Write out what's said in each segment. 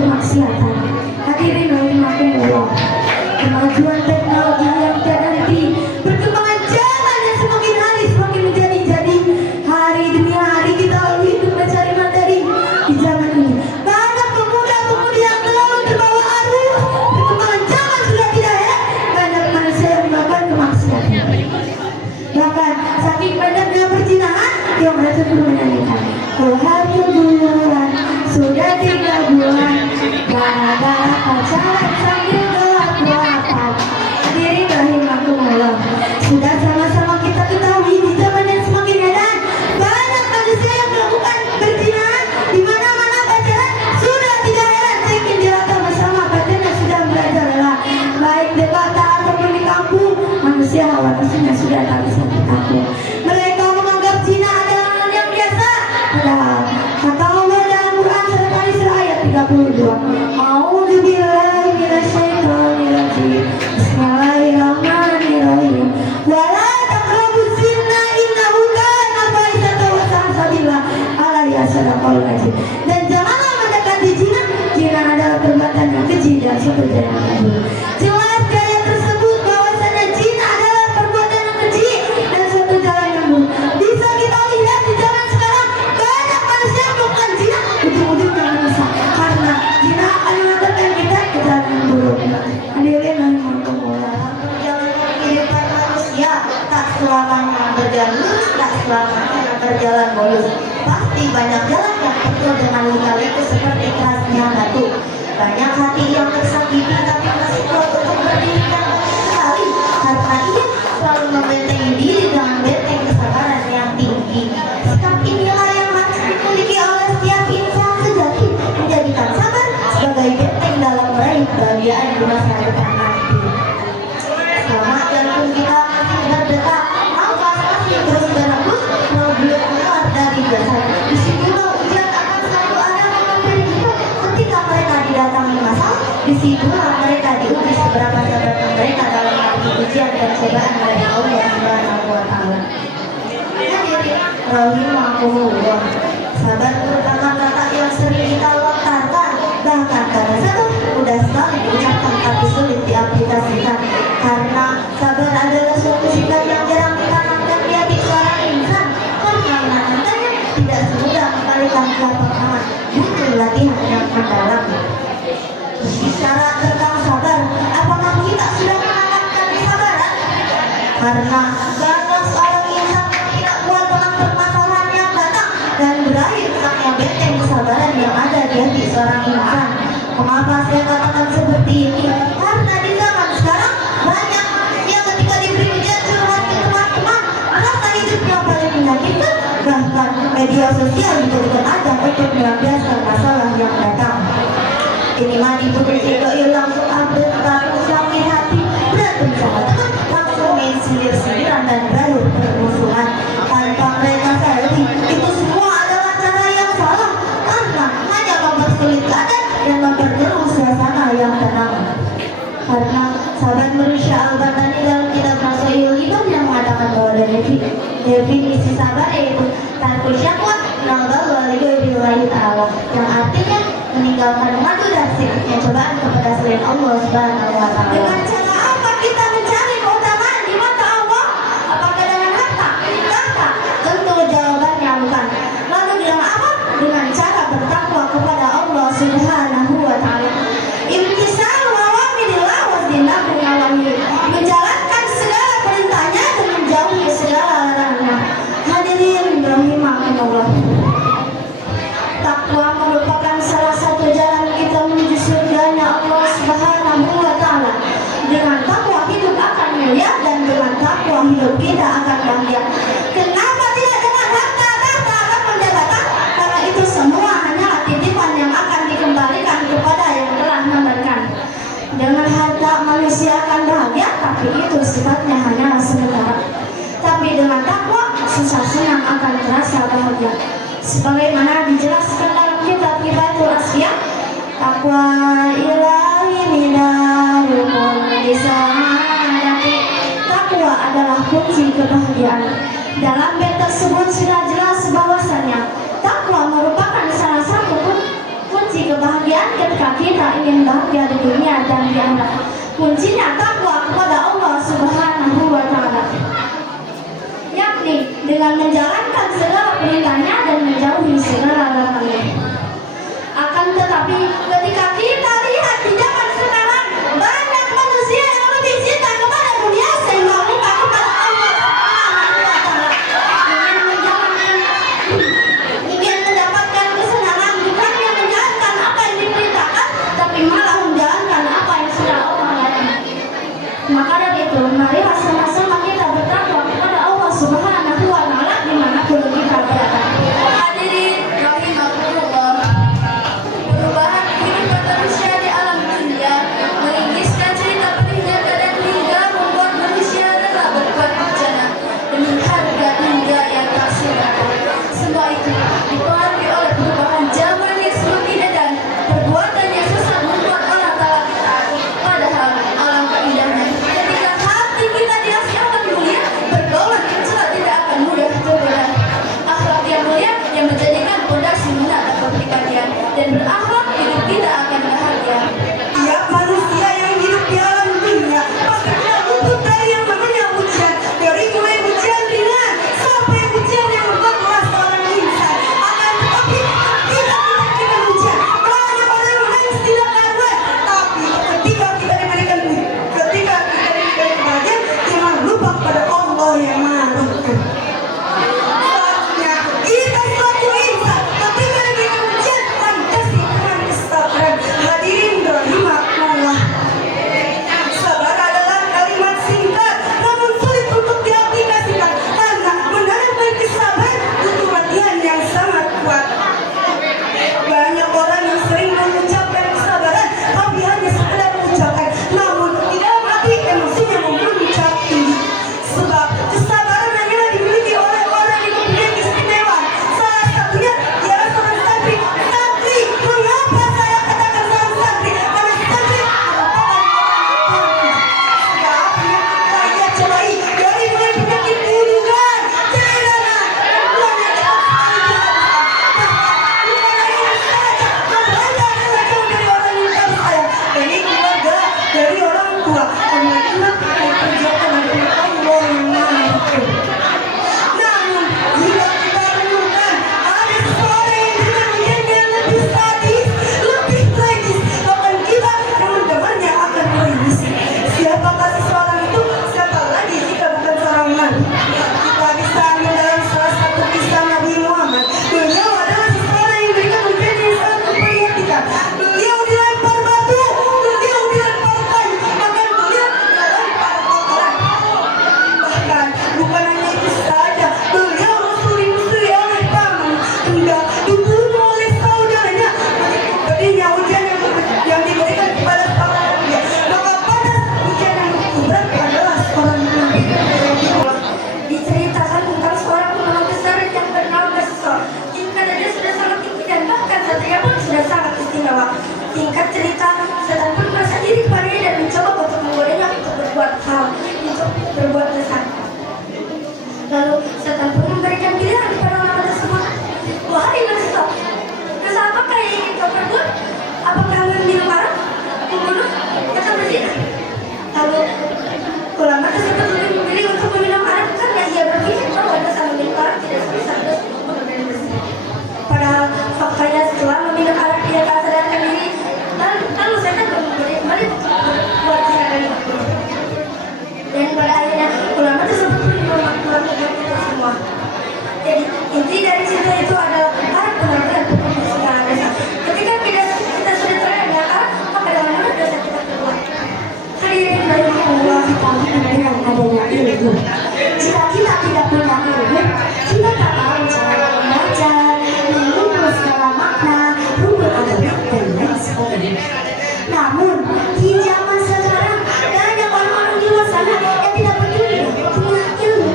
kemaksiatan. Hadirin rahimakumullah, kemajuan teknologi yang tiada henti, perkembangan zaman yang semakin hari semakin menjadi-jadi. Hari demi hari kita lalui hidup mencari materi di zaman ini. Banyak pemuda-pemudi yang terlalu terbawa arus perkembangan zaman sudah tidak heran. Banyak manusia yang melakukan kemaksiatan. Bahkan saking banyaknya perzinahan yang merasa perlu menyanyikan Tuhan bulan sudah 3 bulan gara-gara pacaran sambil gelap-gelapan. Hadirin rahimakumullah, sudah sama-sama kita ketahui di zaman yang semakin edan banyak manusia yang melakukan perzinahan di mana-mana. Pacaran sudah tidak heran, semakin jelata bersama pacarnya sudah belajar lelah, baik di kota ataupun di kampung. Manusia hawa nafsunya sudah tak bisa ditampung. Mereka menganggap zina adalah hal yang biasa. Padahal kata Allah dalam Quran surat Al-Isra ayat 32, A'udzubillahi minasyaitonirrajim. Bismillahirrahmanirrahim. Wala taqrabuz zina innahu kana fahishatan wa sa'a sabila. Ala ya sadaqal azim. Dan janganlah mendekati zina. Zina adalah perbuatan yang keji dan suatu jalan yang buruk. Jelas gaya tersebut bahwasanya zina adalah perbuatan yang keji dan suatu jalan yang buruk. Bisa kita lihat di zaman sekarang banyak manusia yang melakukan zina, ujung-ujungnya menyesal karena zina akan mengantarkan kita ke jalan yang buruk. Hadirin rahimakumullah, jalan kehidupan manusia tak selamanya berjalan lurus, tak selamanya berjalan mulus. Pasti banyak jalan yang penuh dengan lika-liku seperti kerasnya batu. Banyak hati yang tersakiti tapi masih kuat untuk berdiri dan sekali karena ia selalu membentengi diri dengan benteng kesabaran yang tinggi. Sikap inilah yang harus dimiliki oleh setiap insan sejati, menjadikan sabar sebagai benteng dalam meraih kebahagiaan di masa depan nanti. Selama jantung kita masih berdetak, nafas masih terus berhembus, mau belum keluar dari jasad, disitulah ujian akan selalu ada menghampiri kita. Ketika mereka didatangi masalah, disitulah mereka diuji seberapa sabarnya mereka dalam menghadapi ujian dan cobaan dari Allah Subhanahu wa Ta'ala. Hadirin rahimakumullah, sabar merupakan kata yang sering kita lontarkan, bahkan kata sabar mudah sekali diucapkan tapi sulit diaplikasikan. Karena sabar adalah suatu sikap yang jarang ditanamkan di hati seorang insan, karena menanamkannya tidak semudah membalikan telapak tangan, butuh latihan yang mendalam. Bicara tentang sabar, apakah kita sudah menanamkan kesabaran? Karena banyak seorang insan yang tidak kuat dengan permasalahan yang datang dan berakhir hilangnya benteng kesabaran yang ada di hati seorang insan. Mengapa saya katakan seperti ini? Karena di zaman sekarang banyak manusia ketika diberi ujian curhat ke teman-teman merasa hidupnya paling menyakitkan. Bahkan media sosial dijadikan ajang untuk melampiaskan masalah yang datang. Ini mah diputus itu langsung update status sakit hati, berantem sama teman, langsung main sindir-sindiran dan berakhir permusuhan. Tanpa mereka sadari, itu semua adalah cara yang salah karena hanya mempersulit keadaan dan memperkeruh suasana yang tenang. Karena sahabat manusia Al-Batani dalam kitab Nasoihul Iman yang mengatakan bahwa definisi sabar yaitu tarku syakwa nalgal walillahi ta'ala, yang artinya meninggalkan madu dan sikapnya cobaan kepada selain Allah Subhanahu wa Ta'ala. Dengan cara apa kita mencari keutamaan di mata Allah? Apakah dengan harta? Tidak. Tentu jawabannya bukan. Lalu dengan apa? Dengan cara bertakwa kepada Allah Subhanahu wa Ta'ala. Imtisal awamirillah wa tinabu nawahi, menjalankan segala perintahnya dan menjauhi segala larangannya. Hadirin rahimakumullah, takwa merupakan salah satu jalan kita menuju surganya Allah Subhanahu wa Ta'ala. Dengan takwa hidup akan mulia dan dengan takwa hidup kita akan bahagia. Kenapa tidak dengan harta ataupun jabatan? Karena itu semua hanyalah titipan yang akan dikembalikan kepada yang telah memberikan. Dengan harta manusia akan bahagia, tapi itu sifatnya hanyalah sementara. Tapi dengan takwa susah senang akan terasa bahagia. Sebagaimana dijelaskan dalam kitab Kifatul Asfiya, takwa ilahi minarul kulli sa'adati, takwa adalah kunci kebahagiaan. Dalam bait tersebut sudah jelas bahwasanya takwa merupakan salah satu kunci kebahagiaan ketika kita ingin bahagia di dunia dan di akhirat, kuncinya takwa kepada Allah Subhanahu wa Ta'ala, yakni dengan menjalankan segala perintahnya dan menjauhi segala larangannya. Akan tetapi ketika kita lihat di zaman sekarang, banyak manusia yang lebih cinta kepada dunia sehingga lupa kepada Allah Subhanahu wa Ta'ala. Ingin mendapatkan kesenangan, bukannya menjalankan apa yang diperintahkan, tapi malah menjalankan apa yang sudah Allah larang. Maka dari itu, mari sama-sama kita bertakwa kepada Allah Subhanahu wa Ta'ala dimanapun kita berada. Hadirin rahimakumullah, perubahan kehidupan manusia di alam dunia mengingiskan cerita pedihnya dan hingga membuat manusia rela berbuat bencana demi harga dunia yang tak seberapa. Semua itu dipengaruhi oleh perubahan zaman yang semakin edan. Perbuatan yang sesat membuat orang tak taat. Padahal alangkah indahnya ketika hati kita dihiasi akhlak mulia, pergaulan tercela tidak akan mudah tergoda. Akhlak yang mulia yang menjadikan fondasi menata kepribadian, dan berakhlak hidup kita akan bahagia. Tiap manusia yang hidup di alam dunia pasti tidak luput dari yang namanya ujian. Dari mulai ujian ringan sampai ujian yang membuat berat seorang insan. Akan tetapi tidak dengan ujian, banyak orang yang menangis tidak karuan. Tapi ketika kita diberikan kebahagiaan, jangan lupa pada Allah yang Maha Rahman. Selanjutnya, kita selaku insan ketika diberikan ujian pancasi dengan kesabaran. Hadirin rahimakumullah, sabar adalah kalimat singkat namun sulit untuk diaplikasikan karena menanamkan kesabaran butuh latihan yang sangat kuat. Banyak orang yang sering mengucapkan kesabaran tapi hanya sekedar mengucapkan, namun di dalam hati emosinya memuncak tinggi. Sebab kesabaran hanyalah dimiliki oleh orang yang mempunyai keistimewaan. Salah satunya ialah seorang santri. Mengapa saya katakan seorang santri? Karena santri merupakan ia cobai dari mulai penyakit bunuhan, cedera, gangguan yang dari keluarga, dari orang tua, karena ingat memperjuangkan agama Allah yang Maha Rahman. Namun jika kita renungkan, ada seseorang yang dengan ujiannya lebih sadis, lebih tragis, bahkan kita yang mendengarnya akan merindisi. Siapakah seseorang itu? Siapa lagi jika bukan seorang nabi? Kita bisa ambil dalam salah satu kisah Nabi Muhammad. Beliau adalah seseorang yang diberikan ujian yang sangat memprihatinkan. Beliau dilempar batu, beliau dilempar kayu, bahkan beliau dilempar kotoran. Bahkan bukan hanya itu saja, beliau dimusuli oleh paman hingga dibunuh oleh saudaranya. Meskipun pedihnya ujian yang diberikan kepada para nabi, maka pada ujian yang begitu berat adalah seorang nabi. Diceritakan tentang seorang ulama besar yang bernama Besor. Tingkatnya dia sudah sangat tinggi dan bahkan satria pun sudah sangat istimewa. Tingkat cerita, setan pun merasa iri kepadanya dan mencoba untuk menggodanya untuk berbuat hal, untuk berbuat dosa. Lalu setan pun memberikan pilihan kepada ulama tersebut. Wahai Besor, dosa apakah yang ingin kau perbuat? Apakah meminum arak, membunuh, atau berzina? Lalu ulama tersebut lebih memilih untuk meminum arak karena ia berpikir bahwa dosa meminum arak tidak sebesar dosa membunuh dan berzina. Padahal faktanya setelah meminum arak dia tak sadarkan diri, lalu setan kembali buat zina dan membunuh. Dan pada akhirnya ulama tersebut pun melakukan itu semua. Jadi inti dari cerita itu adalah arak benar-benar penuh segala dosa. Ketika kita sudah terangkan arak, maka dengan mudah dosa kita keluar. Hadirin rahimakumullah, dengan adanya ilmu. Jika kita tidak punya ilmu, kita tak tahu cara membaca, mengumpul segala makna, rukun adab dan lain sebagainya. Namun di zaman sekarang banyak orang-orang di luar sana yang tidak peduli punya ilmu.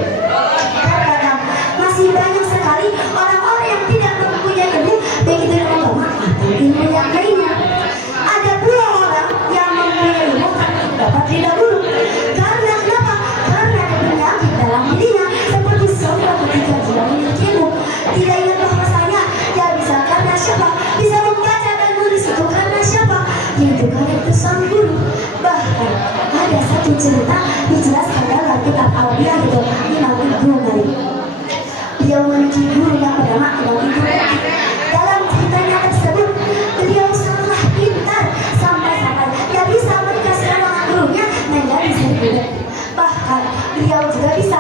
Terkadang masih banyak sekali orang-orang yang tidak mempunyai ilmu, baik itu ilmu agama atau ilmu yang lainnya. Ada pula orang yang mempunyai ilmu tapi dapat didahului. Karena kenapa? Karena ada penyakit dalam dirinya, seperti seorang ketika dia memiliki ilmu tidak ingat bahwasanya dia bisa karena siapa, bisa membaca dan menulis itu karena siapa, itu karakter sang guru. Bahkan ada satu cerita dijelaskan dalam kitab Al-Biya itu Imam Ibnu Malik. Beliau memiliki guru yang bernama Imam Ibnu Malik. Dalam ceritanya tersebut, beliau sangat pintar sampai-sampai dia bisa menikasi nama gurunya menjadi seribu. Bahkan beliau juga bisa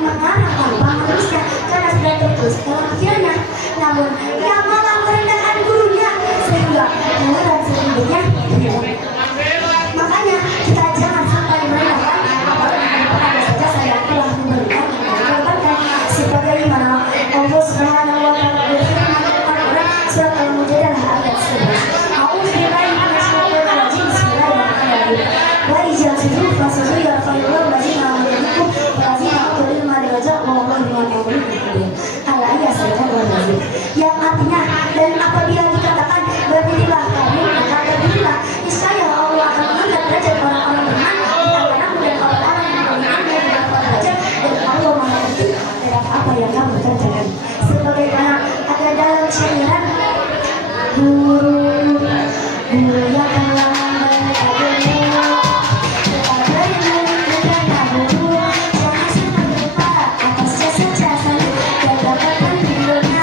mengarang tanpa manusia karena sudah tertulis dalam pikirannya. Namun ia malah merendahkan gurunya sehingga giliran selanjutnya hilang. Makanya kita jangan sampai merendahkan apalagi kepada saja saya telah memberikan mengorbankan sebagaimana Allah Subhanahu wa taala berfirman pada surat Al-Mujadalah ayat 11. A'udzubillahi minasyaitonir rajim. Bismillahirrahmanirrahim. Wa idza sujudu fasjudu ya fa'ilul ladzina amanu walladzina utul ilma darajat wallahu bima ta'malun. Al-ayat 1. Yang artinya, dan apabila dikatakan berdirilah kamu, maka berdirilah, niscaya Allah akan mengangkat derajat orang-orang beriman di antaramu dan orang-orang yang beriman dengan derajat, dan Allah Maha Mengerti terhadap apa yang kamu kerjakan. Sebagaimana ada dalam syairan, guru yang telah memberikanmu kepada yang guru, jangan senang lupa atas jasa-jasanya yang dapatkan di dunia.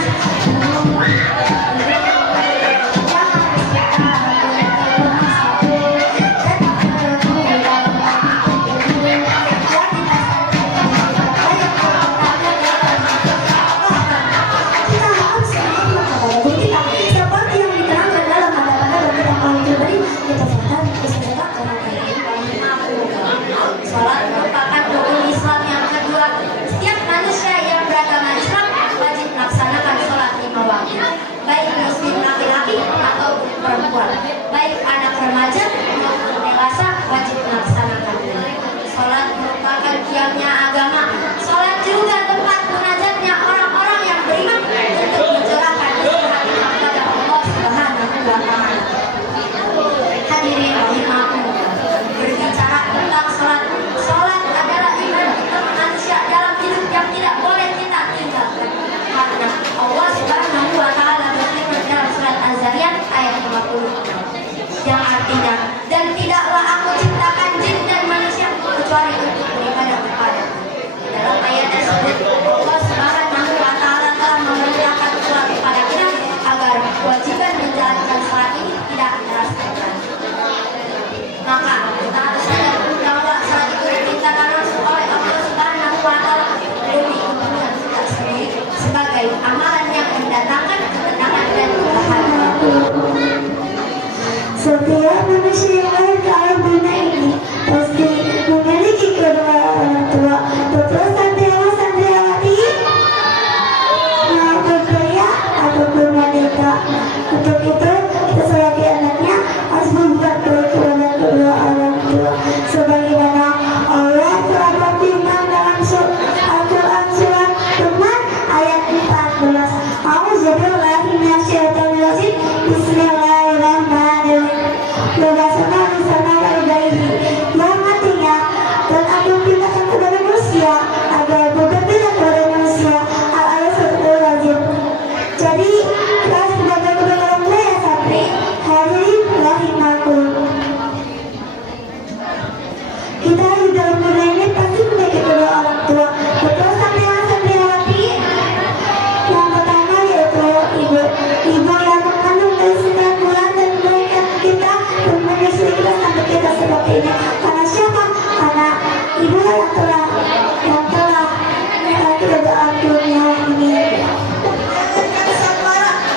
Salat merupakan rukun Islam yang kedua. Setiap manusia yang beragama Islam wajib melaksanakan salat 5 waktu, baik muslim laki-laki atau perempuan, baik anak remaja maupun dewasa wajib melaksanakannya. Salat merupakan tiangnya agama. Salat juga tempat munajatnya orang-orang yang beriman untuk mencurahkan isi hatinya kepada Allah Subhanahu wa taala. Hadirin rahimakumullah. Berbicara tentang salat, salat adalah ibadah manusia dalam hidup yang tidak boleh kita tinggalkan. Karena Allah Subhanahu wa taala berfirman dalam surat Az-Zariyat ayat 50, yang artinya, dan tidaklah aku ciptakan jin dan manusia kecuali untuk beribadah kepada. Dalam ayat tersebut Allah Subhanahu wa taala telah memerintahkan salat kepada kita agar kewajiban menjalankan salat ini tidak teraskan. Maka kita harus sadar bahwa salat itu diperintahkan langsung oleh Allah Subhanahu wa taala demi kepentingan kita sendiri sebagai amalan yang mendatangkan ketenangan dan bahagia. Setiap manusia yang lahir ke alam dunia ini pasti memiliki kedua orang tua. Betul santriawan-santriawati, maupun pria ataupun wanita. Untuk itu kita sebagai anaknya harus membuat kewajiban kedua orang tua. Sebagaimana Allah telah berfirman dalam Al-Quran surat Luqman ayat 14. A'udzubillahi minasyaitonir rajim. Bismillahirrahmanirrahim. Yang artinya, dan aku pintakan kepada manusia agar berbeda kepada manusia. Al-ayat 1. Jadi kita sebagai kedua orang tua ya santri, hadirin rahimakumullah. Kita di dalam dunia ini pasti memiliki kedua orang tua. Betul santriawan-santriawati? Yang pertama yaitu ibu yang mengandung dari 9 bulan dan memberikan kita dan menyusui kita sampai kita seperti ini. Karena siapa? Karena ibu yang telah melahirkan kedua dunia ini.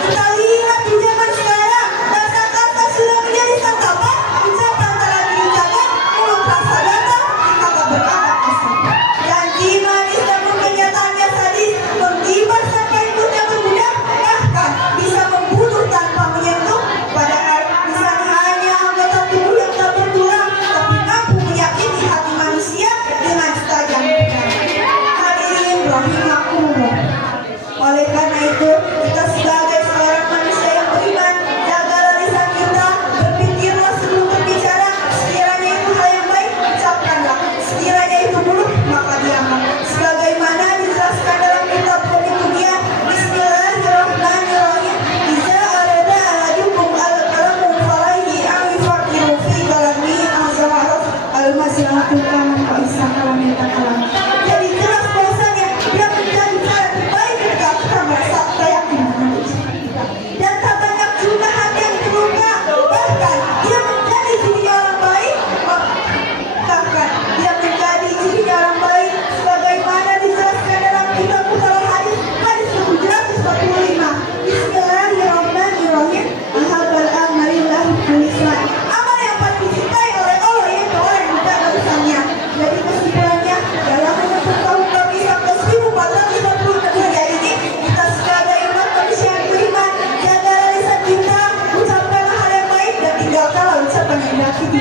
Kita lihat di zaman sekarang, kata-kata sudah menjadi sangkapan. Ucapan telah diucapkan, mulut rasa data, kakak berakal kesal. Janji manis namun kenyataannya sadis, menggibah sampai perutnya berbudak, bahkan bisa membunuh tanpa menyentuh. Padahal lisan hanya anggota tubuh yang tak bertulang, tapi mampu menyakiti hati manusia dengan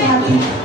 hati.